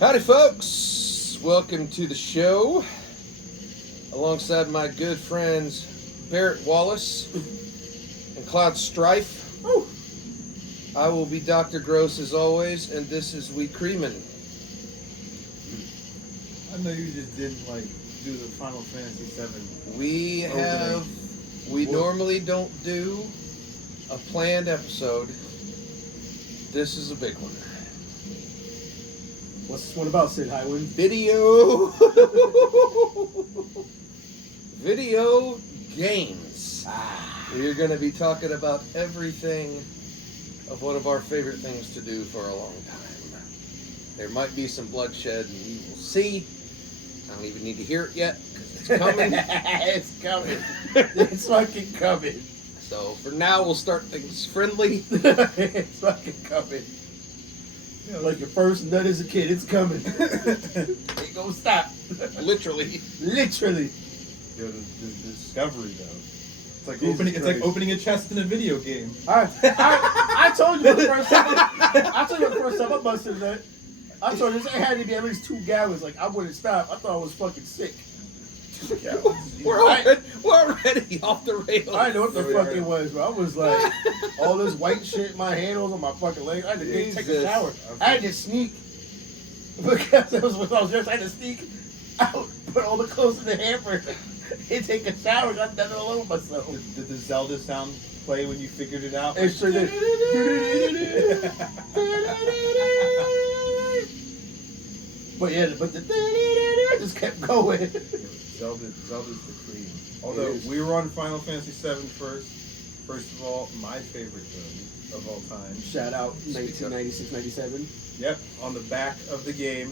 Howdy, folks. Welcome to the show. Alongside my good friends Barrett Wallace and Cloud Strife. Woo. I will be Dr. Gross as always, and this is We Creamin'. I know you just didn't do the Final Fantasy VII. We normally don't do a planned episode. This is a big one. What's this one about, Sid Highwind? Video games. We're going to be talking about everything of one of our favorite things to do for a long time. There might be some bloodshed, and we will see. I don't even need to hear it yet, because it's coming. It's coming. It's fucking coming. So for now, we'll start things friendly. It's fucking coming. Like your first nut as a kid, it's coming. Ain't gonna stop. Literally. Literally. The discovery though. It's like Jesus opening. It's like Christ. opening a chest in a video game. I told you the first time. I busted a nut. I told you it had to be at least 2 gallons. Like I wouldn't stop. I thought I was fucking sick. 2 gallons. We're already off the rails. I didn't know what the fuck it was, bro. I was like, all this white shit in my handles on my fucking legs. I had to take a Jesus. shower. I had to sneak because that was what I was dressed. I had to sneak out, put all the clothes in the hamper, and take a shower. I done it all over myself. Did the Zelda sound play when you figured it out? It sure did. But yeah, but the just kept going. Zelda's the cream. Although we were on Final Fantasy VII first. First of all, my favorite game of all time. Shout out 1996, 97. Yep, on the back of the game,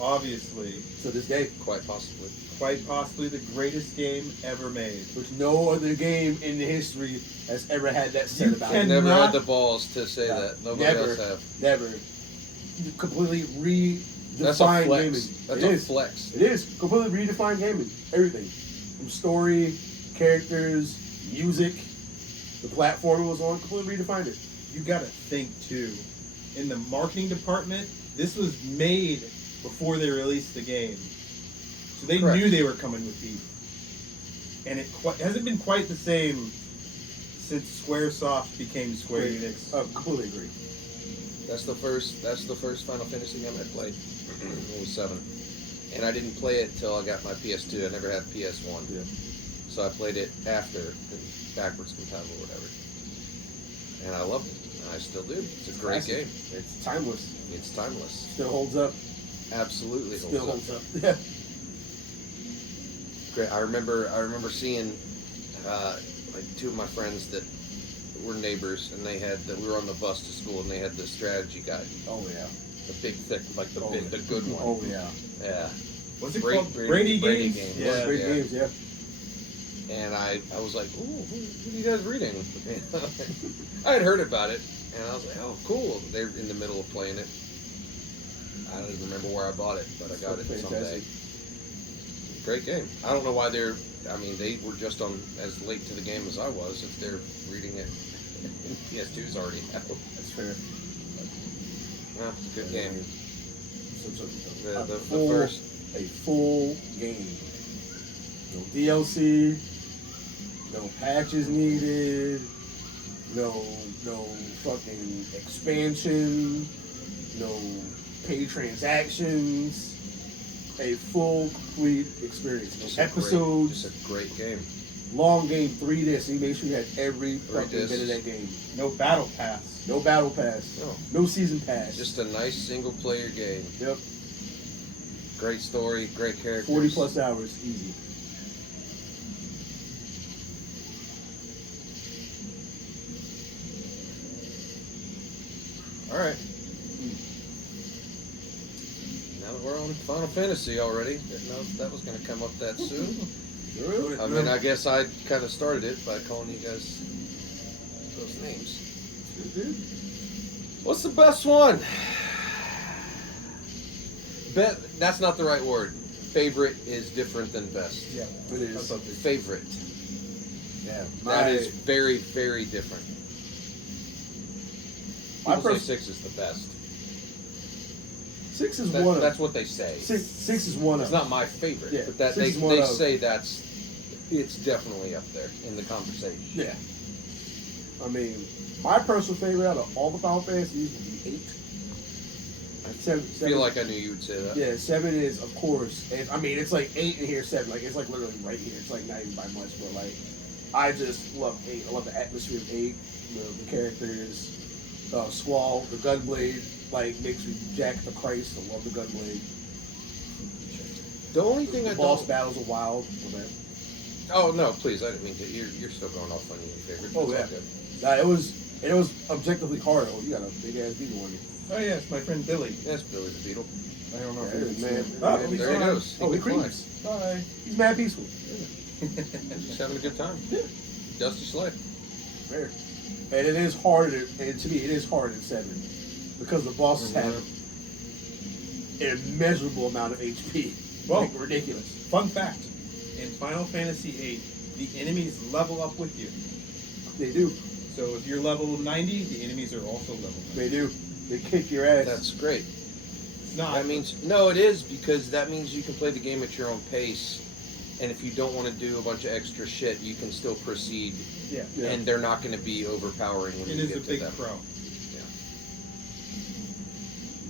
obviously, To this day, Quite possibly. quite possibly the greatest game ever made. which no other game in the history has ever had that said You about can- it. Never Not- had the balls to say Yeah. that. Nobody Never. else have. Never. Completely That's a redefined flex. gaming. That's It a is. flex. It is. Completely redefined gaming. Everything. From story, characters, music, the platform it was on, completely redefined it. You gotta think too. In the marketing department, this was made before they released the game, so they Correct. knew they were coming with heat. And it hasn't been quite the same since SquareSoft became Square Enix. Completely agree. That's the first Final Fantasy game I played. It was 7. And I didn't play it till I got my PS2. I never had PS1. Yeah. So I played it after, backwards compatible or whatever. And I loved it. And I still do. It's a great Classic. game. It's timeless. It's timeless. Still holds up. Absolutely Still holds holds up. up. Yeah. Great. I remember seeing like 2 of my friends that were neighbors, and they had we were on the bus to school, and they had the strategy guide, Oh yeah. the big thick, like the Oh, big, the good one. Oh yeah. Yeah. What's it Brady- called? Brady Games? Games. Yeah. Great yeah. games, yeah. And I was like, ooh, what are you guys reading? I had heard about it, and I was like, oh, cool. They're in the middle of playing it. I don't even remember where I bought it, but I got it someday. Great game. I don't know why they were just on as late to the game as I was, if they're reading it. PS2's already out. That's fair. Yeah, it's a good game. The full, first. a full game. No DLC, no patches needed, no fucking expansion, no paid transactions. A full, complete experience. No episodes. Just a great game. Long game, 3 discs. You make sure you had every fucking discs. bit of that game. No battle pass. No battle pass. No. No season pass. Just a nice single player game. Yep. Great story, great characters. 40 plus hours, easy. Alright. Now that we're on Final Fantasy already, didn't know if that was going to come up that soon. I mean, I guess I kind of started it by calling you guys those names. What's the best one? That's not the right word. Favorite is different than best. Yeah, It is. that's okay. Favorite. Yeah. That is very, very different. My People say pers- 6 is the best. 6 is one of. That's what they say. Six is one It's of. not my favorite, Yeah, but that six they is one of. say it's definitely up there in the conversation. Yeah. I mean, my personal favorite out of all the Final Fantasies would be 8. Seven, I feel like I knew you would say that. Yeah, 7 is, of course. And, I mean, it's like 8 and here 7. Like, it's like literally right here. It's like not even by much, but like, I just love 8. I love the atmosphere of 8. The characters, Squall, the Gunblade, like makes me jack the Christ. I love the Gunblade. The only thing The I boss don't. battles are wild. Oh no, please! I didn't mean to. You're still going off on your favorite. Oh, It's yeah. all good. It was objectively hard. Oh, you got a big ass beetle on you. Oh yes, my friend Billy. That's Billy the Beetle. I don't know if Yeah, he's man. Oh, Man, he's there he fine. goes. Oh, he can fly. creeps. Bye. He's mad peaceful. Just having a good time. Yeah. Dusty Sled. Fair. And it is harder, and to me, it is harder in 7 because the bosses have an immeasurable amount of HP. Well, Like, ridiculous. Fun fact: in Final Fantasy VIII, the enemies level up with you. They do. So if you're level 90, the enemies are also level 90. They do. They kick your ass. That's great. It's not. That means no, it is because that means you can play the game at your own pace, and if you don't want to do a bunch of extra shit, you can still proceed, Yeah. Yeah. and they're not going to be overpowering when It you is get a to big them. pro.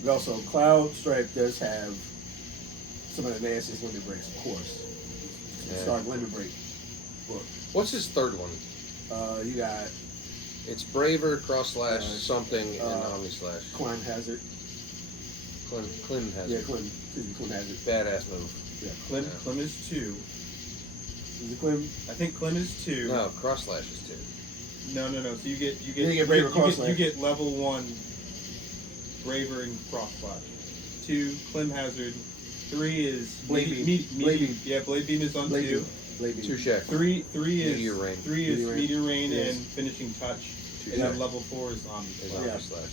But also, Cloud Stripe does have some of the nastiest limit breaks, of course. Yeah. Start limit break. Book. What's his third one? You got It's Braver, Cross Slash, Yeah. something, and Uh, Omni Slash. Climb Hazard. Clem has Yeah, Climb. Excuse me, Climb Hazard. badass move. Yeah. Clem, Yeah. Clem is 2. Is it Climb? I think Clem is 2. No, Cross Slash is two. No. So you get You get Braver Cross Slash. you get level 1 Braver and Cross Slash. 2 Clem Hazard. 3 is Blade Beam. Blade Beam. Yeah, Blade Beam is on Blade 2. Beam. Blade Beam. Two Shack. Three is Meteor Rain. 3 is Meteor Rain. Meteor Rain Yes. and Finishing Touch. Two And then Shack level 4 is Omni is Slash. Omni Yeah. Slash.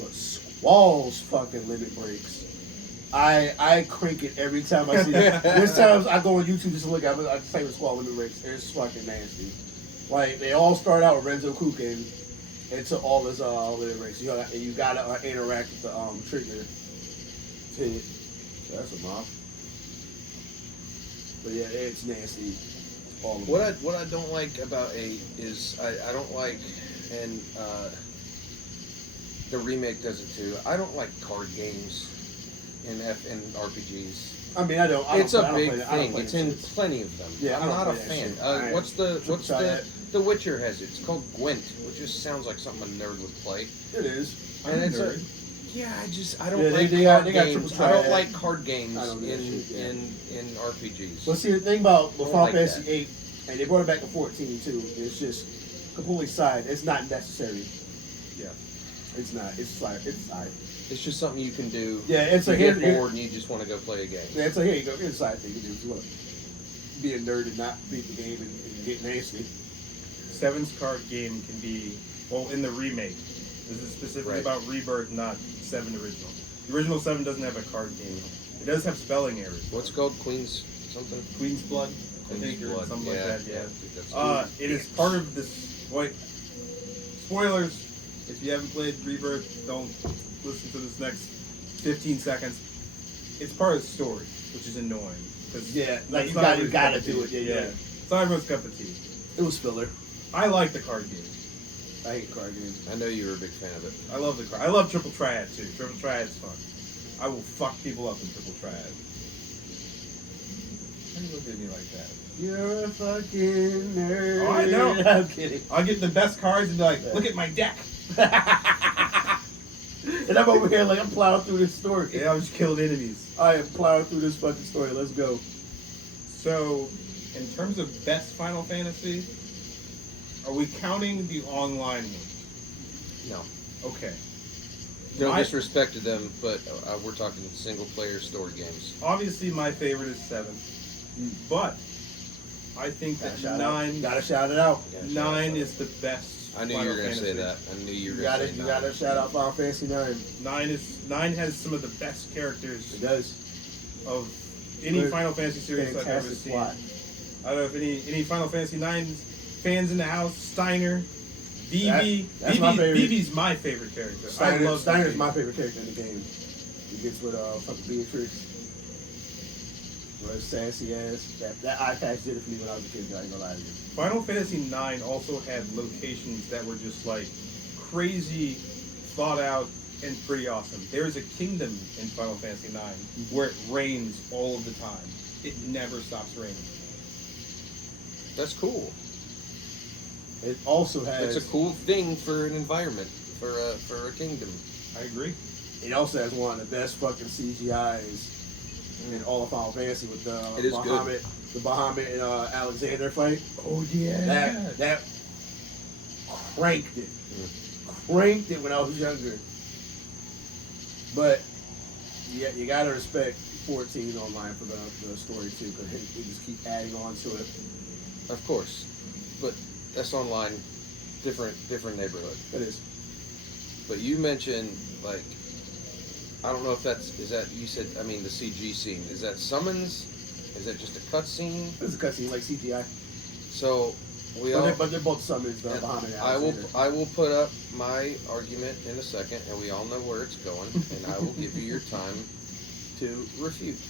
But Squall's fucking limit breaks. I crank it every time I see it. There's times I go on YouTube just to look at it. I just type in Squall limit breaks. It's fucking nasty. Like, they all start out with Renzo Kukin into all his limit breaks. You gotta interact with the trigger to hit. That's a mob. But yeah, it's nasty. All of What it. I don't like about 8 is I don't like, and the remake does it too. I don't like card games in RPGs. I mean, I don't It's a play big that. I don't thing. play It's that in shit. plenty of them. Yeah, I I'm don't not a play that fan. shit. I What's the try that. The Witcher has it? It's called Gwent, which just sounds like something a nerd would play. It is. I'm And a it's nerd. yeah, I don't Yeah, like they got card triple games. I don't triad. like card games I don't do that shit, yeah. in RPGs. But see, the thing about I don't Final like Fantasy that. 8, and they brought it back to 14 too, it's just completely side. It's not necessary. Yeah. It's not. It's side. It's side. It's just something you can do. Yeah, it's You like get here. bored and you just want to go play a game. Yeah, it's like here you go. Here's a side thing you do if you want to be a nerd and not beat the game and get nasty. 7's card game can be, well, in the remake. This is specifically Right. about Rebirth, not 7 original. The original 7 doesn't have a card game. It does have spelling errors. What's it called? Queen's something? Queen's Blood, I Queen's think, or Blood. something Yeah, like that, yeah. that's cool. It is part of this. Wait, spoilers. If you haven't played Rebirth, don't listen to this next 15 seconds. It's part of the story, which is annoying. 'Cause Yeah, like that's you not gotta everybody's cup of do tea. it. Yeah. It's not everyone's cup of tea. It was filler. I like the card game. I hate card games. I know you were a big fan of it. I love the card. I love Triple Triad too. Triple Triad's fun. I will fuck people up in Triple Triad. Why do you look at me like that? You're a fucking nerd. Oh, I know. I'm kidding. I'll get the best cards and be like, look at my deck. And I'm over here like I'm plowing through this story. Yeah, I'm just killing enemies. I am plowing through this fucking story. Let's go. So, in terms of best Final Fantasy, are we counting the online ones? No. Okay. No My- disrespect to them, but we're talking single player story games. Obviously, my favorite is 7. But I think that 9 Gotta shout it out. Yeah, shout out 9 to is the best. I knew you Final were going to say Fantasy. that. I knew you were You going gotta, to say you nine. gotta shout out Final Fantasy 9. 9 has some of the best characters It does. of any Good. Final Fantasy series I've ever Fantastic seen. plot. I don't know if any Final Fantasy 9 fans in the house. Steiner, Vivi. That's my favorite. Vivi's my favorite character. I love Steiner's Vivi. my favorite character in the game. He gets with fucking Beatrix. Or sassy ass. That eye patch did it for me when I was a kid. I ain't gonna lie to you. Final Fantasy IX also had locations that were just like crazy, thought out, and pretty awesome. There is a kingdom in Final Fantasy IX where it rains all of the time. It never stops raining. That's cool. It also has. It's a cool thing for an environment, for a kingdom. I agree. It also has one of the best fucking CGIs in all of Final Fantasy with the It is Bahamut, the Bahamut and Alexander fight. Oh yeah. That cranked it. Cranked it when I was younger. But yeah, you gotta respect 14 online for the story too, because they just keep adding on to it. Of course, but that's online, different neighborhood. It is. But you mentioned, like, I don't know if is that you said, I mean, the CG scene. Is that summons? Is that just a cutscene? It's a cutscene like CGI. So But they're both summons, the Bahamut and Alexander. I will put up my argument in a second, and we all know where it's going, and I will give you your time to refute.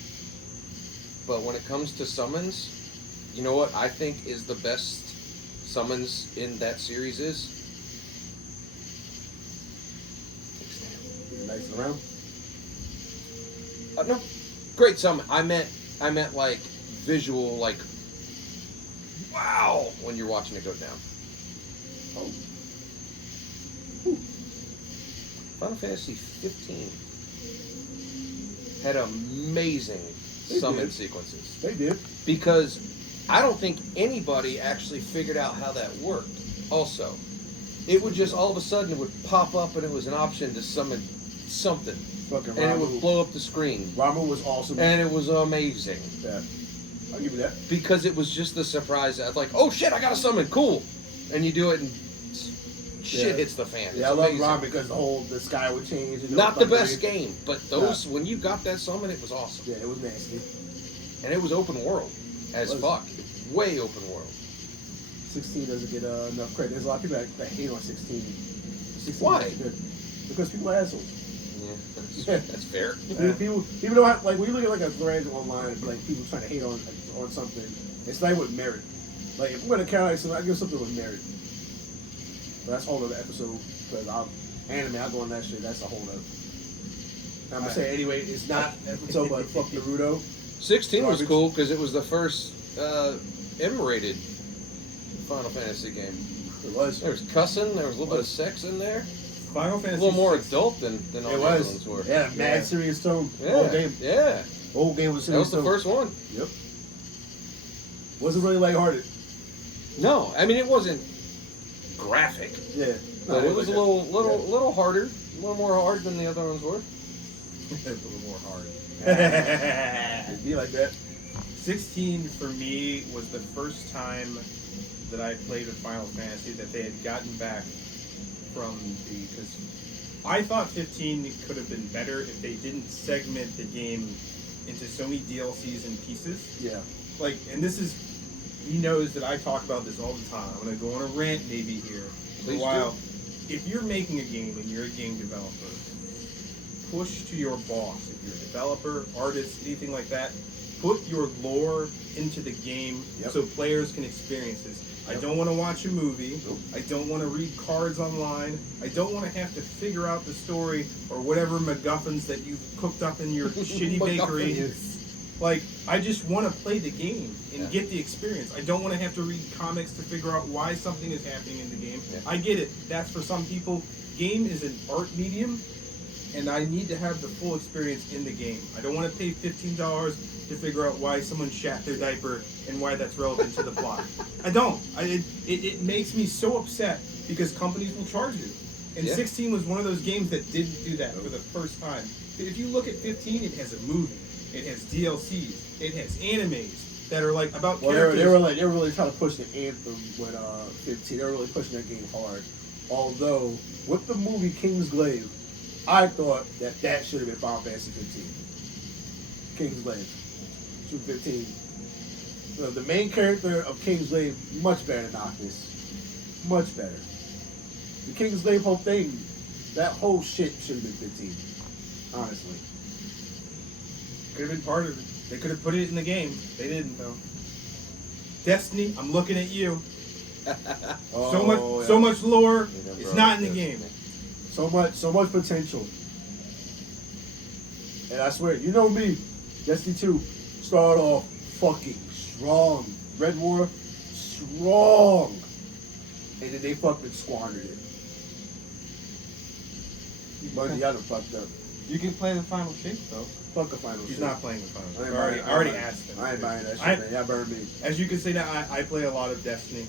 But when it comes to summons, you know what I think is the best summons in that series is? Nice and around. No, great summon. I meant like visual, like wow when you're watching it go down. Oh. Final Fantasy 15 had amazing summon sequences. They did. Because I don't think anybody actually figured out how that worked. Also, it would just all of a sudden it would pop up and it was an option to summon something, Fucking and it would blow up the screen. Ramu was awesome. And it was amazing. Yeah. I'll give you that. Because it was just the surprise. I'd like, oh shit, I got a summon, cool. And you do it and shit hits the fan. Yeah, I It's love amazing. Ramu because the sky would change. And Not the best game, but those, when you got that summon, it was awesome. Yeah, it was nasty. And it was open world as It was. fuck. Way open world. 16 doesn't get enough credit. There's a lot of people that hate on 16. 16 Why? is good. Because people are assholes. Yeah, that's fair. People don't have, like, when you look at like a thread online, like people trying to hate on something, it's not with merit. Like, if I'm gonna count like something, I give something with merit. But that's a whole other episode. Because I'll go on that shit. That's a whole other. I'm gonna say anyway, it's not episode, but fuck Naruto. 16 was Garbage. cool because it was the first M-rated Final Fantasy game. It was. There was cussing, there was a little bit of sex in there. Final A Fantasy little more 16. adult than all It the other was. ones were. Yeah, mad Yeah. serious tone. Yeah, Whole game. yeah. Whole game was serious. That was the tone. first one. Yep. Wasn't really lighthearted. No, I mean it wasn't graphic, Yeah. but it was a little Yeah. little harder, a little more hard than the other ones were. A little more hard. It'd be like that. 16 for me was the first time that I played with Final Fantasy that they had gotten back from because I thought 15 could have been better if they didn't segment the game into so many DLCs and pieces. Yeah. Like, and this is, he knows that I talk about this all the time. I'm going to go on a rant maybe here for a Please while. If you're making a game and you're a game developer, push to your boss. If you're a developer, artist, anything like that, put your lore into the game so players can experience this. I don't want to watch a movie. Nope. I don't want to read cards online. I don't want to have to figure out the story or whatever MacGuffins that you've cooked up in your shitty bakery. Like, I just want to play the game and get the experience. I don't want to have to read comics to figure out why something is happening in the game. Yeah. I get it. That's for some people. Game is an art medium, and I need to have the full experience in the game. I don't want to pay $15 to figure out why someone shat their diaper and why that's relevant to the plot. I don't. It makes me so upset because companies will charge you. And 16 was one of those games that didn't do that for the first time. If you look at 15, it has a movie. It has DLCs. It has animes that are like about characters. They were really trying to push the anthem with 15. They were really pushing that game hard. Although with the movie Kingsglaive, I thought that should have been Final Fantasy 15. Kingsglaive, 215. The main character of Kingsglaive much better than Noctis. Much better. The Kingsglaive whole thing, that whole shit should have been 15. Honestly. could have been part of it. They could have put it in the game. They didn't though. Destiny, I'm looking at you. So much lore. It's not in the game. So much potential. And I swear, you know me, Destiny 2 started off fucking strong. Red War, strong. And then they fucking squandered it. But the other fucked up. You can play the final shape though. Fuck the final He's shape. not playing the final shape. I I already asked him. I ain't buying that shit, man. Y'all burned me. As you can see now, I play a lot of Destiny.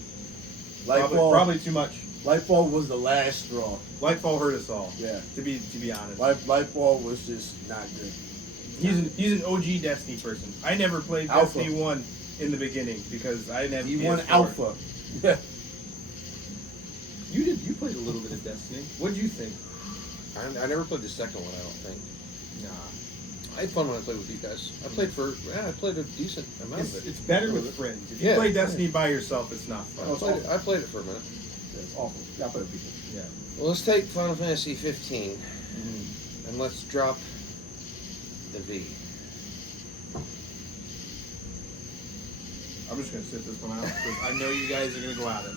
Lightfall, Probably too much. Lightfall was the last straw. Lightfall hurt us all. Yeah. To be honest. Lightfall was just not good. He's an OG Destiny person. I never played Alpha. Destiny 1 in the beginning because I didn't have He PS4. won Alpha. Yeah. You played a little bit of Destiny. What did you think? I never played the second one. I don't think. Nah. I had fun when I played with you guys. I played a decent amount of it. It's better with friends. If you Yeah. play Destiny by yourself, it's not fun. I played it for a minute. It's awful. Y'all play people. Yeah. Well, let's take Final Fantasy 15 Mm-hmm. and let's drop the V. I'm just gonna sit this one out because I know you guys are gonna go at it.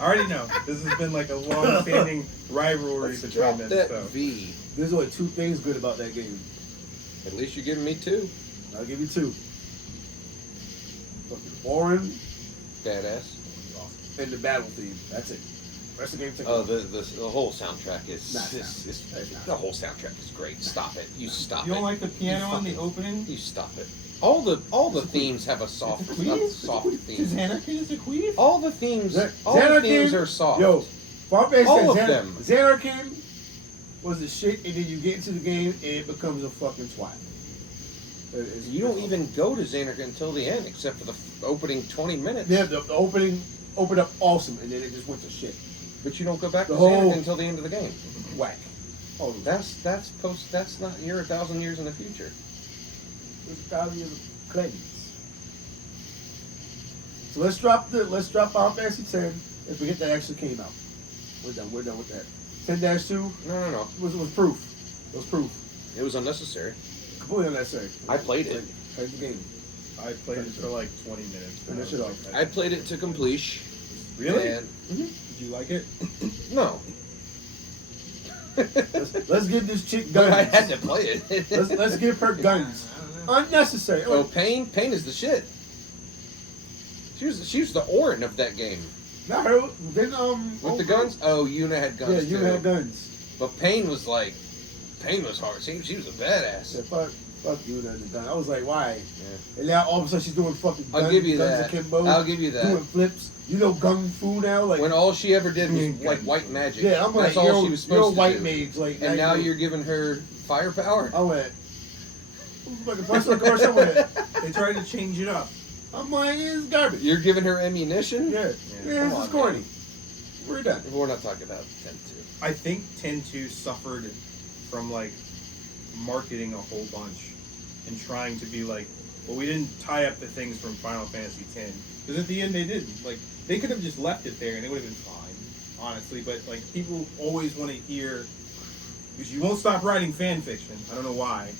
I already know. This has been like a long-standing rivalry between Drop us. that So. V. There's only two things good about that game. At least you're giving me two. I'll give you two. Fucking Orin Badass. and the battle theme. That's it. Rest of the game takes Oh, the whole soundtrack is, Nah, the whole soundtrack is great. Stop it. You stop You it. don't like the piano on the opening? You stop it. All the themes have a soft theme. Is it Queef? All the themes are soft. Yo, Final Fantasy All of said them. Xanarkin was the shit, and then you get into the game and it becomes a fucking twat. You don't even go to Xanarkin until the end, except for the opening 20 minutes. Yeah, the opening opened up awesome, and then it just went to shit. But you don't go back The to whole- Xanarkin until the end of the game. Whack. Oh, that's post. That's not. You're 1,000 years in the future. There's 1,000 years of credits. So let's drop Final Fantasy 10 and forget that actually came out. We're done with that. 10-2 No. was proof. It was proof. It was unnecessary. Completely unnecessary. I played it. Played the game. I played it for like 20 minutes. Finish it off. I played it to completion. Really? And Did you like it? no. Let's give this chick But guns. I had to play it. Let's give her guns. Unnecessary. Oh, Pain is the shit. She was the Orin of that game. Not her. Then With the guns? Oh, Yuna had guns Yeah, too. you had guns. But Pain was hard. She was a badass. Yeah, fuck you and the gun. I was like, why? Yeah. And now all of a sudden she's doing fucking guns, I'll give you guns that. akimbo, I'll give you that. doing flips. You know gung fu now, like When all she ever did was Mm. like white magic. yeah, I'm like That's all you're, she was you're a supposed white to do. mage, like And now you're giving her firepower? I went. Fucking first of course I went. They tried to change it up. I'm like, it's garbage. You're giving her ammunition? Yeah, come this on, is corny. man. We're done. We're not talking about 10-2. I think 10-2 suffered from like marketing a whole bunch and trying to be like, well, we didn't tie up the things from Final Fantasy X because at the end they didn't. Like they could have just left it there and it would have been fine, honestly. But like people always want to hear because you won't stop writing fan fiction. I don't know why.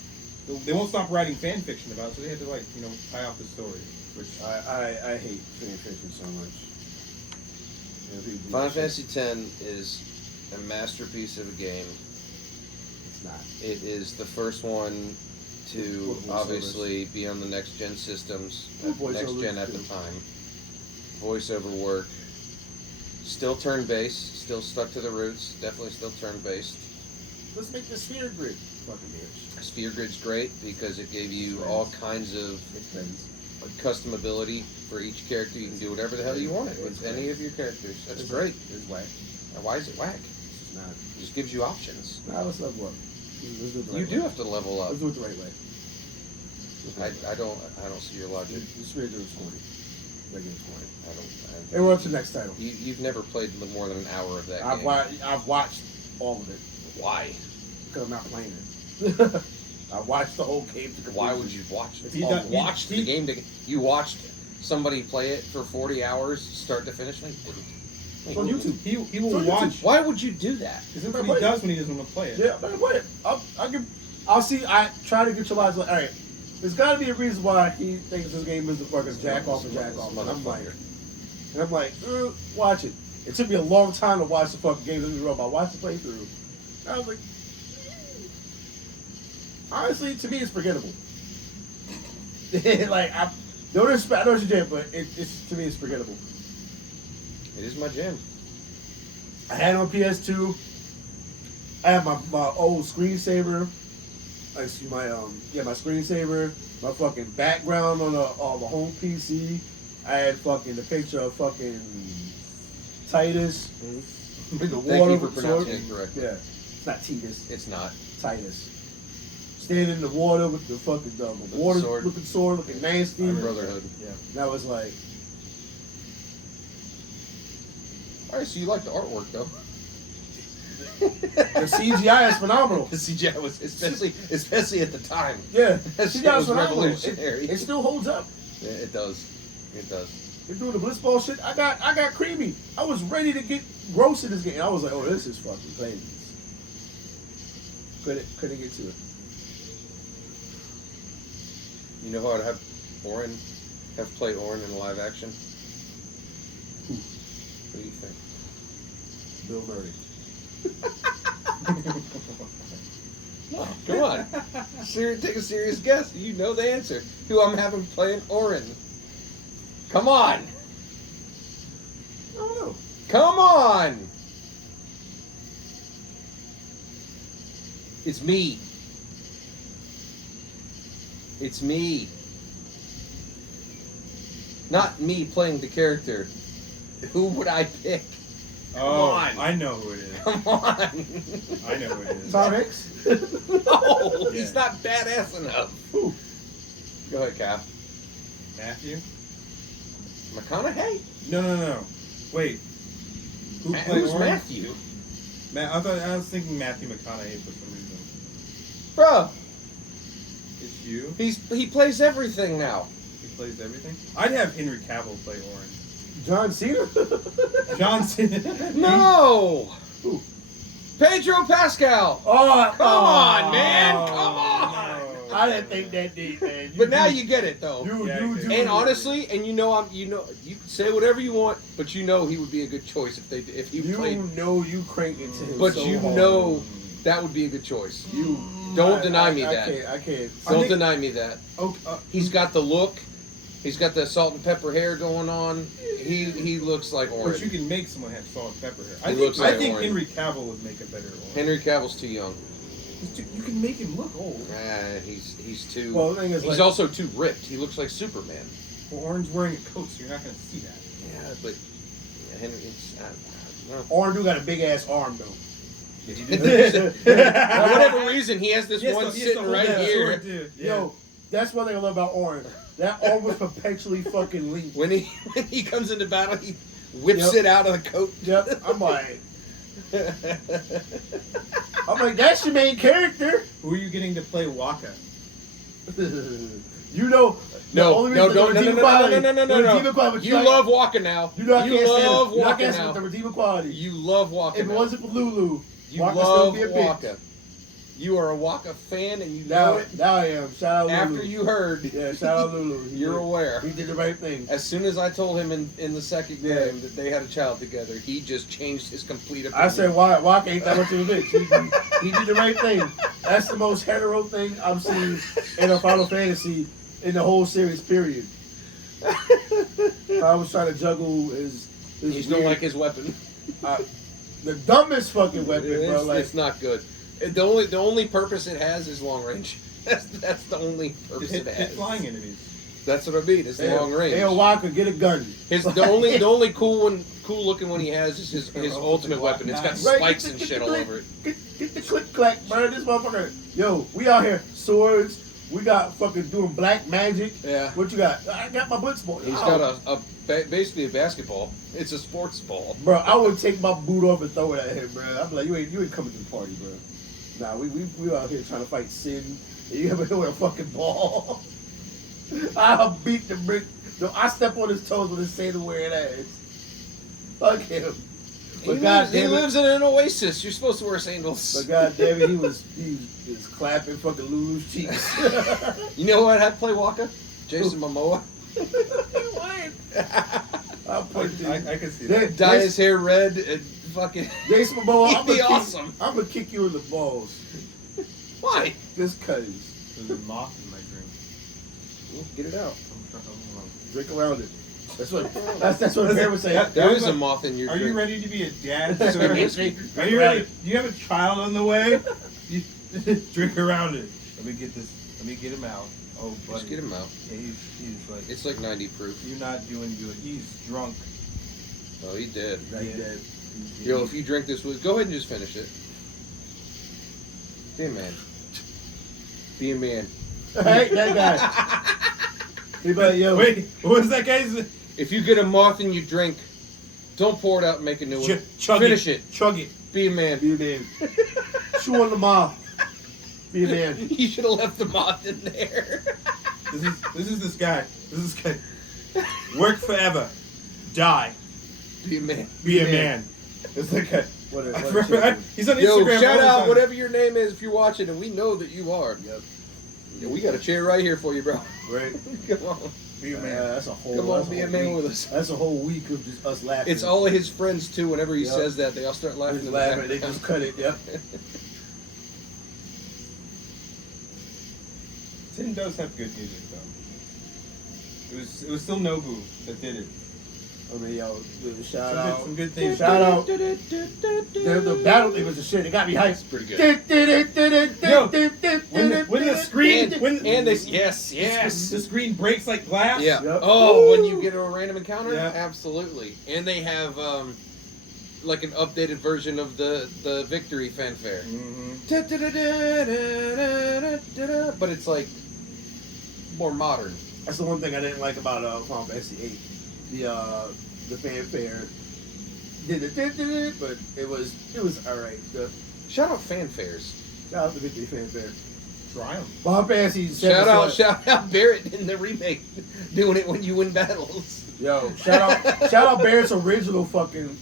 They won't stop writing fan fiction about it, so they had to like tie off the story. Which I hate fan fiction so much. Yeah, people do Final that shit. Fantasy X is a masterpiece of a game. It's not. It is the first one to Voiceovers. obviously be on the next gen systems, Voiceovers next gen at the too. time. Voiceover work. Still turn based, still stuck to the roots, definitely still turn based. Let's make the sphere grid. Fucking bitch. Sphere Grid's great because it gave you all kinds of Expense. customability for each character. You can do whatever the hell you wanted with any of your characters. That's great. It's whack. Now, why is it whack? It's not. It just gives you options. Nah, let's level up. Let's do it the right You do way. have to level up. Let's do it the right way. I don't see your logic. The sphere grid is corny. That game's corny. I don't. Hey, we're up to the next title. You've never played more than an hour of that game. I've watched all of it Why? because I'm not playing it. I watched the whole game to completion. Why would you watch it? It's You awful. watched the game. You watched somebody play it for 40 hours, start to finish. Like, It's on YouTube. he will It's on watch. YouTube. Why would you do that? This is what he does when he doesn't want to play it. Yeah, man, play it. I'll see. I try to get your lives like, all right, there's got to be a reason why he thinks this game is the fucking jack off and jack off. And I'm like, watch it. It took me a long time to watch the fucking game. I watched the playthrough. I was like, honestly, to me, it's forgettable. Like, I know it's your jam, but it's to me, it's forgettable. It is my jam. I had it on PS2. I had my old screensaver. I see my my screensaver, my fucking background on the home PC. I had fucking the picture of fucking Titus in the water. Thank you for pronouncing it correctly. Yeah, it's not Titus. It's not. Titus. Standing in the water with the fucking water sword. looking sword, looking nasty. Brotherhood. Yeah. That was like, All right, so you like the artwork though. the CGI is phenomenal. The CGI was especially at the time. Yeah, That CGI shit is was phenomenal. revolutionary. It still holds up. Yeah, it does. It does. They're doing the blitzball shit. I got creamy. I was ready to get gross in this game. I was like, oh, this is fucking crazy. Couldn't get to it. You know how I'd have play Orin in live action? Who? What do you think? Bill Murray. Oh, come on. Take a serious guess. You know the answer. Who I'm having playing Orin. Come on. I don't know. Come on. It's me. It's me. Not me playing the character. Who would I pick? Oh, on. I know who it is. Come on. I know who it is. Tom Hanks? No, Yeah. he's not badass enough. Who? Go ahead, Cap. Matthew? McConaughey? No. Wait. Who played Who's Orange? Matthew? I was thinking Matthew McConaughey for some reason. Bro, It's you? he plays everything now. He plays everything? I'd have Henry Cavill play Orange. John Cena? Johnson. No! Who? Pedro Pascal! Oh, Come on, man! Oh, Come on! no. I didn't think that deep, man. But now you get it, though. You Yeah, do. And honestly, and you can say whatever you want, but you know he would be a good choice if he played. You know you crank it to him. But so you hard. know that would be a good choice. Don't deny me that. I can't. Don't deny me that. Oh, He's got the look. He's got the salt and pepper hair going on. He looks like but Orange. you can make someone have salt and pepper hair. He looks like I think Orange. Henry Cavill would make a better Orange. Henry Cavill's too young. You can make him look old. He's too. Well, the thing is, he's also too ripped. He looks like Superman. Well, Orange wearing a coat, so you're not going to see that. Yeah, but Henry. It's, I don't know. Orange do got a big ass arm though. For whatever reason, he has this one sitting right here. Yo, that's one thing I love about Orange. That arm was perpetually fucking lean. When he comes into battle, he whips Yep. it out of the coat. Yep. I'm like, that's your main character. Who are you getting to play Waka? You know. No. You love Waka now. You know I you can't love stand Waka with now. the redeeming quality. You love Waka If it now. wasn't for Lulu, You Waka love still be a bitch. Waka. You are a Waka fan, and you know it. Now I am. Shout out Lulu. After you heard, Yeah, shout out Lulu. you're aware. He did the right thing. As soon as I told him in the second Yeah. game that they had a child together, he just changed his complete opinion. I said, Waka ain't that much of a bitch. He did the right thing. That's the most hetero thing I've seen in a Final Fantasy in the whole series, period. I was trying to juggle his You just don't like his weapon. the dumbest fucking weapon, bro. Like, It's not good. The only purpose it has is long range. That's the only purpose Hit it has. flying enemies. That's what I mean. It's long range. Hey, Waka, get a gun. The only cool looking one he has is his ultimate weapon. It's got Right, spikes get and the- shit get all the- over it. Get the click clack, bro. This motherfucker. Yo, we out here swords. We got fucking doing black magic. Yeah. What you got? I got my blitzball. He's got basically a basketball. It's a sports ball. Bro, I would take my boot off and throw it at him, bro. I'm like, you ain't coming to the party, bro. Nah, we out here trying to fight sin. And you ever hit with a fucking ball? I'll beat the brick. No, I step on his toes with his sandal wearing ass. Fuck him. But He God lives, he damn it. lives in an oasis. You're supposed to wear sandals. But God damn it, he was clapping fucking Lulu's cheeks. You know what? I'd play Waka? Jason Momoa. I'll put I can see that. Dye his hair red and fucking. Jason Momoa, He'd be awesome. I'm gonna kick you in the balls. Why? Just cause. There's a moth in my drink. Get it out. Drink around it. That's what Bear was saying. There is a moth in your Are drink. you ready to be a dad? Seriously? Are you ready? Do you have a child on the way? You drink around it. Let me get this. Let me get him out. Oh, buddy. Just get him out. Yeah, he's like. It's like 90 proof. You're not doing good. He's drunk. Oh, he did. Now you dead. Yo, if you drink this, go ahead and just finish it. Be a man. Be a man. Hey, that guy. He like, yo. Wait, what was that guy's? If you get a moth and you drink, don't pour it out and make a new one. Chug Finish it. Chug it. Be a man. Be a man. Chew on the mouth. Be a man. You should have left the moth in there. This is this guy. This is this guy. Work forever. Die. Be a man. Be a man. It's like a, what a He's on Yo, Instagram. shout all the out time. whatever your name is if you're watching, and we know that you are. Yep. Yeah, we got a chair right here for you, bro. Right. Come on. Be a man. That's a whole. Come on, that's be a whole man week. with us. That's a whole week of just us laughing. It's all of his friends, too. Whenever he Yep. says that, they all start laughing. Just in the laughing. They background. just cut it. Yep. Tin does have good music though. It was still Nobu that did it. I mean, yo, shout out. Some good things. Shout out. The battle thing was the shit. It got me hyped. Pretty good. Yo, when the screen And this, yes. the screen breaks like glass. Yeah. Yep. Oh, when you get a random encounter? Yeah. Absolutely. And they have like an updated version of the victory fanfare. Mm-hmm. But it's like more modern. That's the one thing I didn't like about Final Fantasy VIII. The fanfare did it, but it was all right. Shout out fanfares. Shout out the victory fanfare. Triumph. Final Fantasy VII. Shout out Barrett in the remake, doing it when you win battles. Yo, shout out Barrett's original fucking.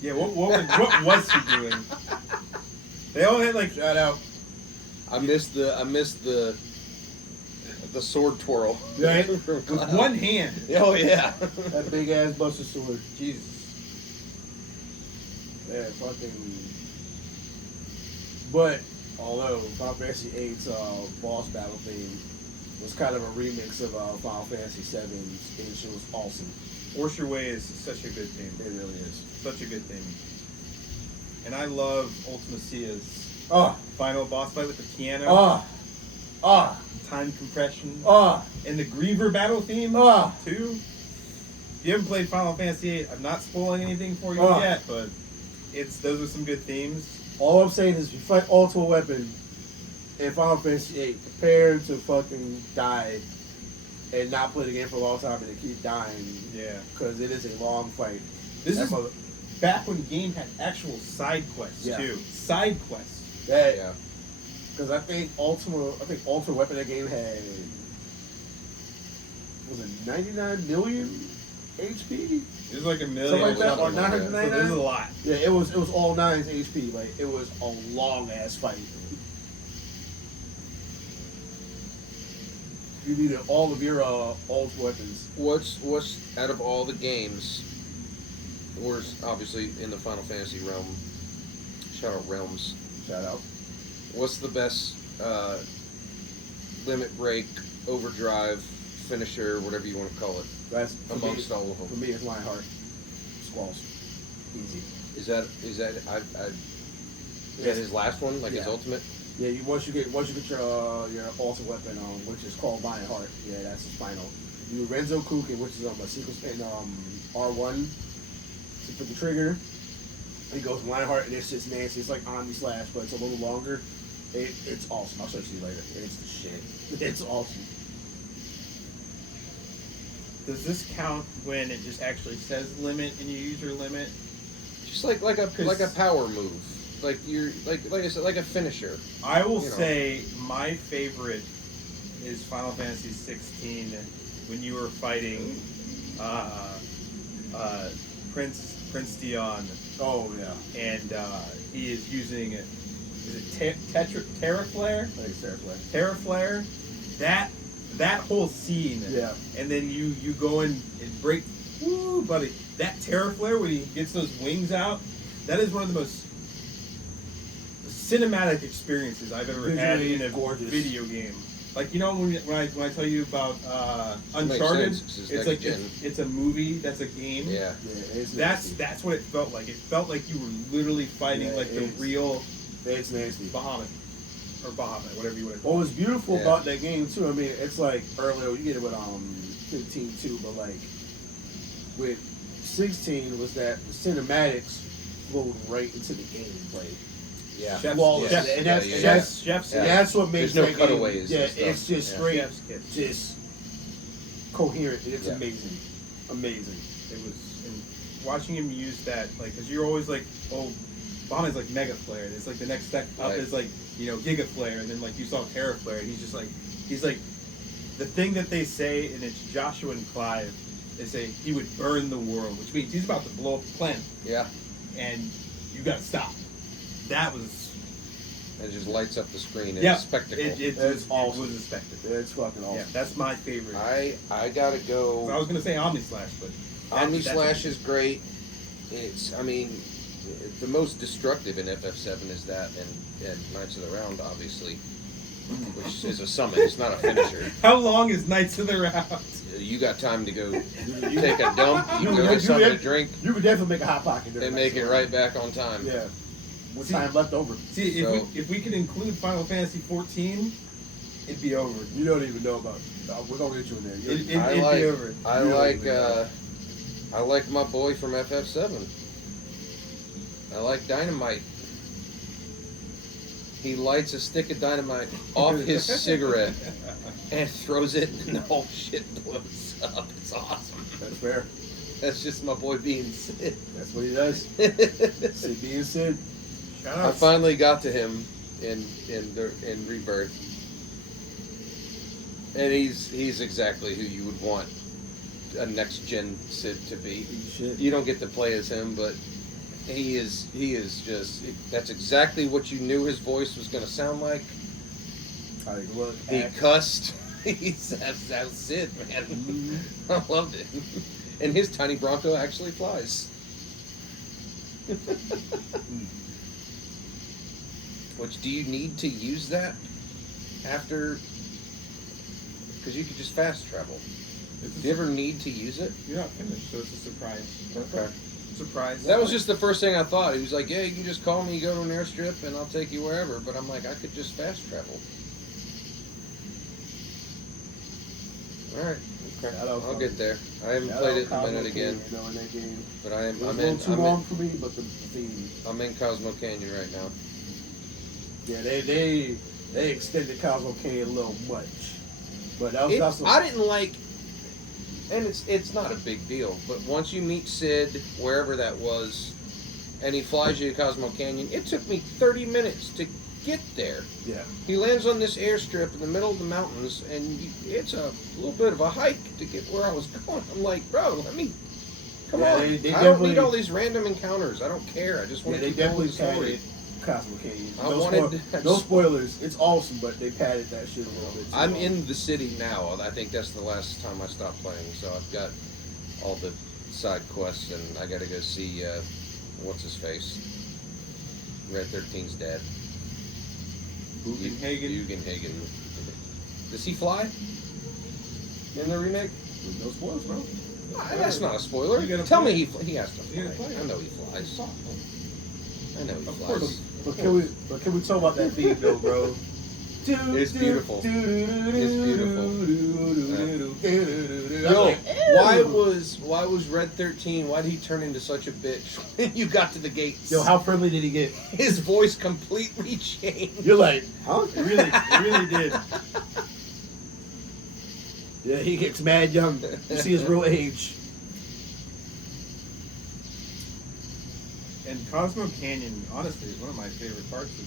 Yeah. What was he doing? They all had like Shout out. I missed the sword twirl. Right? From with Cloud. one hand. Oh yeah. That big ass Buster Sword. Jesus. Yeah, fucking. But although Final Fantasy VIII's boss battle theme was kind of a remix of Final Fantasy VII's, and it was awesome. Force Your Way is such a good theme. It really is. Such a good theme. And I love Ultimacia's Oh, final boss fight with the piano. oh, Time compression. oh, And the Griever battle theme oh. too. If you haven't played Final Fantasy VIII, I'm not spoiling anything for you Oh. yet, but those are some good themes. All I'm saying is, if you fight Ultimate Weapon in Final Fantasy VIII, prepare to fucking die and not play the game for a long time and to keep dying. Yeah. Because it is a long fight. This That is mother- back when the game had actual side quests Yeah. too. Side quests. that. Yeah. Because I think Ultimate Weapon that game had, was it 99 million HP? It was like a million. Something like that, or something like that. So 999? this is a lot. Yeah, it was all 9's HP. Like, it was a long ass fight. You needed all of your Ultimate Weapons. What's out of all the games? We're obviously in the Final Fantasy realm. Shout out realms. Shout out. What's the best limit break, overdrive, finisher, whatever you want to call it, That's for amongst me, all of For them? me, it's Lionheart. Squalls. Easy. Is that is that his last one, like his Yeah. ultimate? Yeah, once you get your ultimate weapon, which is called Lionheart. Yeah, that's his final. You Renzo Kuken, which is a sequence in R1 to put the trigger. It goes Lionheart, and it's just nasty. It's like Omni Slash, but it's a little longer. It's awesome. I'll show it to you later. It's the shit. It's awesome. Does this count when it just actually says limit and you use your limit? Just like a power move, like you're like I said, like a finisher. I will You know. say my favorite is Final Fantasy 16 when you were fighting Prince Prince Dion, Oh yeah. and he is using is it Terraflare? I think it's Sarah Flash. Terraflare. That whole scene. Yeah. And then you go in and break. Woo, buddy! That Terraflare when he gets those wings out, that is one of the most cinematic experiences I've ever had Visually in a gorgeous. video game. Like, you know, when I tell you about Uncharted, sense, 'cause it's it's next like gen. it's a movie that's a game. Yeah. Yeah, it's That's nasty. what it felt like. It felt like you were literally fighting Yeah, like the it's- real It's nasty. Bahamut or Bahamut, whatever you want to What call was beautiful Yeah. about that game too, I mean, it's like earlier you get it with 15 too, but like with 16 was that the cinematics flowed right into the gameplay. Yeah. Chef's Flawless. kiss. And that's Yeah, yeah, that's Chef's Yeah. that's what makes There's no that cutaways Game, yeah, and stuff. it's just Yeah. straight, Chef's kiss. just coherent. It's Yeah. amazing, amazing. It was, and watching him use that, like, because you're always like, oh, Bahamut's like Mega Flare, and it's like the next step up Right. is like, you know, Giga Flare, and then like you saw Terra Flare, and he's like, the thing that they say, and it's Joshua and Clive, they say he would burn the world, which means he's about to blow up the planet, Yeah. and you got to stop. That was, It just lights up the screen. It's yeah, a spectacle. That's awesome. It was a spectacle. It's fucking awesome. Yeah, that's my favorite. I gotta go. So I was gonna say Omni Slash, but Omni that's Slash is great. I mean, the most destructive in FF7 is that, and Knights of the Round, obviously, which is a summon. It's not a finisher. How long is Knights of the Round? You got time to go take a dump. You You- go you- get something you- to drink, You could definitely make a hot pocket during and that make it time. right back on time. Yeah, with See- time left over. See, So- if we could include Final Fantasy 14, it'd be over. You don't even know about. We're gonna get you in there. You're- It'd I be like. over. I You don't like. even know. I like my boy from FF7. I like Dynamite. He lights a stick of dynamite off his cigarette and throws it, and the whole shit blows up. It's awesome. That's fair. That's just my boy being Sid. That's what he does. Sid being Sid. Shout I out. finally got to him in Rebirth, and he's exactly who you would want a next gen Sid to be. Shit. You don't get to play as him, but he is just, that's exactly what you knew his voice was going to sound like. I look. He cussed. That's Sid, man. I loved it. And his tiny Bronco actually flies. Which, do you need to use that after? Because you could just fast travel. Do you ever need to use it? You're not finished, so it's a surprise. Okay. Surprise. That was just the first thing I thought. He was like, yeah, you can just call me, you go to an airstrip, and I'll take you wherever. But I'm like, I could just fast travel. Alright, okay. I'll get there. I haven't played it in a minute again, You know, in that game. but It was a little too long for me, but the theme. I'm in Cosmo Canyon right now. Yeah, they extended Cosmo Canyon a little much, but that was also. I didn't like, and it's not a big deal, but once you meet Sid, wherever that was, and he flies you to Cosmo Canyon, it took me 30 minutes to get there. Yeah. He lands on this airstrip in the middle of the mountains, and it's a little bit of a hike to get where I was going. I'm like, bro, come Yeah, on. they I don't definitely- need all these random encounters. I don't care. I just Yeah, want they to keep going definitely with the story. padded Cosmo Canyon. I No, wanted- no spoilers. It's awesome, but they padded that shit a little bit. Too I'm long. in the city now. I think that's the last time I stopped playing. So I've got all the side quests, and I got to go see what's his face, Red 13's dad, Bugenhagen. Does he fly in the remake? No spoilers, bro. That's not a spoiler. You gotta Tell play me it. he has to You gotta fly. play it. I know he flies. I know he Of flies. course. But can we talk about that theme though, bro? It's beautiful. It's beautiful. beautiful. Yo, why was Red 13? Why did he turn into such a bitch when you got to the gates? Yo, how friendly did he get? His voice completely changed. You're like, huh? It really did. Yeah, he gets mad young. You see his real age. And Cosmo Canyon, honestly, is one of my favorite parts of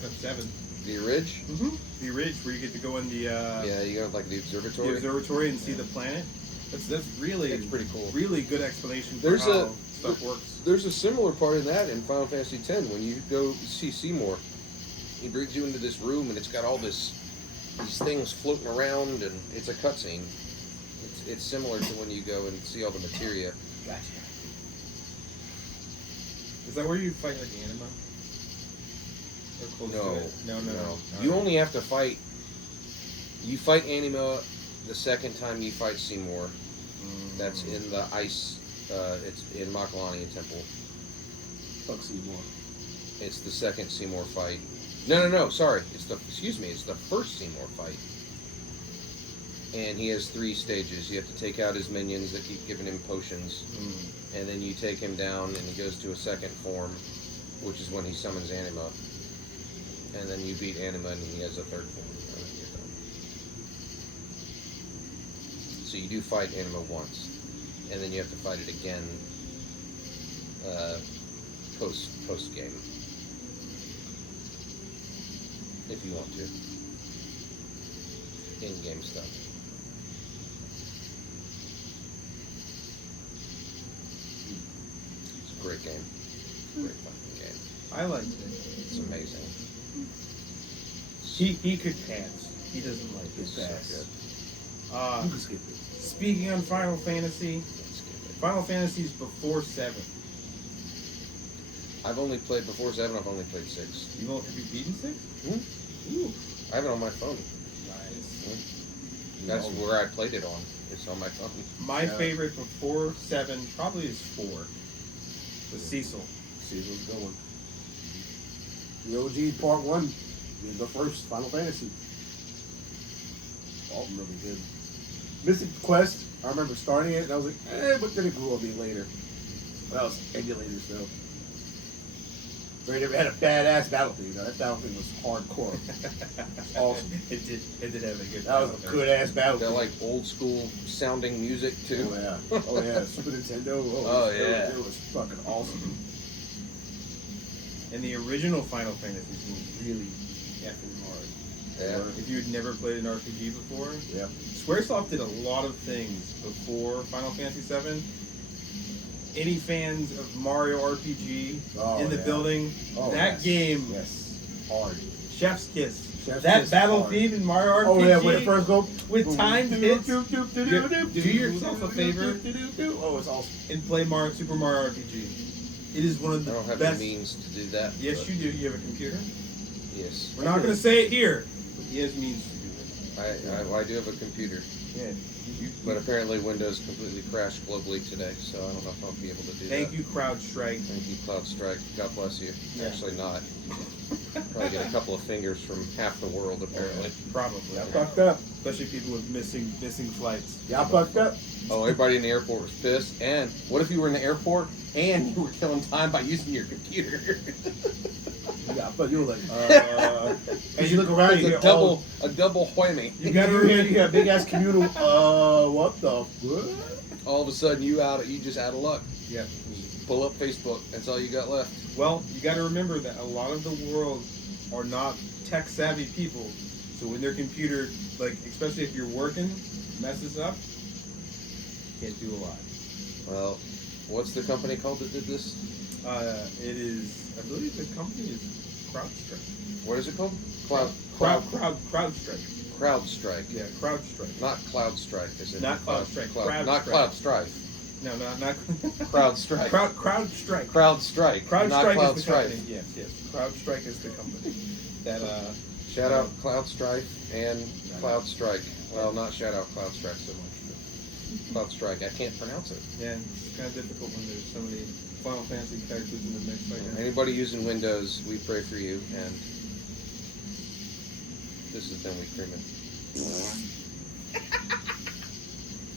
FF7. The Ridge? Mm-hmm. The ridge where you get to go in the Yeah, you got like the observatory. observatory and see the planet. That's really It's pretty cool. Really good explanation for There's how stuff works. There's a similar part in that in Final Fantasy X. When you go see Seymour, he brings you into this room and it's got all these things floating around, and it's a cutscene. It's similar to when you go and see all the materia. Gotcha. Is that where you fight like Anima? Or close No, to it? No. You only have to fight. You fight Anima the second time you fight Seymour. That's in the ice. It's in Makalani Temple. Fuck Seymour. It's the second Seymour fight. No. Sorry. It's the first Seymour fight. And he has 3 stages. You have to take out his minions that keep giving him potions. And then you take him down and he goes to a second form, which is when he summons Anima. And then you beat Anima and he has a third form. And then you're done. So you do fight Anima once. And then you have to fight it again post game. If you want to. In-game stuff. It's a great game. Great fucking game. I liked it. It's amazing. He could pass. He doesn't like his So pass. good. You can skip it. Speaking on Final Fantasy, Can't skip it. Final Fantasy's before 7. I've only played before 7. I've only played 6. Have you beaten 6? Ooh, I have it on my phone. nice. That's where I played it on. It's on my phone. My favorite before 7 probably is 4. Was Cecil. Cecil's going. The OG Part 1 is the first Final Fantasy. All really good. Mystic Quest, I remember starting it and I was like, but then it grew on me later. That was emulators though. It had a badass battle theme. That battle theme was hardcore. It's awesome. It did have a good. That was a good ass battle Got theme. like old school sounding music too. Oh yeah. Super Nintendo. It was fucking awesome. And the original Final Fantasy was really effing hard. Yeah. If you had never played an RPG before, Yeah. Squaresoft did a lot of things before Final Fantasy VII. Any fans of Mario RPG in the building? Oh, that yes. game, Yes. Hard. Chef's Kiss. Chef's That Kiss battle hard. theme in Mario RPG. Oh yeah, when it first go with timed hits. Do do yourself a favor Oh, it's awesome. and play Super Mario RPG. It is one of I the don't have best. the means to do that. Yes, but you do. You have a computer. Yes. We're not going to say it here, but he has means to do it. I do have a computer. Yeah. But apparently Windows completely crashed globally today, so I don't know if I'll be able to do that. Thank you, CrowdStrike. Thank you, CloudStrike. God bless you. Yeah. Actually not. Probably get a couple of fingers from half the world, apparently. Probably. Y'all fucked up. Especially people with missing flights. Y'all fucked up. Oh, everybody in the airport was pissed. And what if you were in the airport and you were killing time by using your computer? Yeah, but you were like, and you look around, It's you hear a double whammy. you got to hear you hear a big ass communal. What the fuck? All of a sudden, you just out of luck. Yeah. Pull up Facebook. That's all you got left. Well, you got to remember that a lot of the world are not tech savvy people. So when their computer, like especially if you're working, messes up, can't do a lot. Well, what's the company called that did this? It is, I believe the company is CrowdStrike. What is it called? CrowdStrike. CrowdStrike. Yeah, CrowdStrike. Not CloudStrike. Is it? Not CloudStrike. Not CloudStrike. No, not CrowdStrike. CrowdStrike. CrowdStrike. CrowdStrike Not is the CloudStrike. company. Yes. CrowdStrike is the company that Shout out CloudStrike and CloudStrike. Well, not shout out CloudStrike so much, but CloudStrike. I can't pronounce it. Yeah, it's kind of difficult when there's so many Final Fantasy characters in the mix right now. Anybody using Windows, we pray for you, and this has been We Cream It.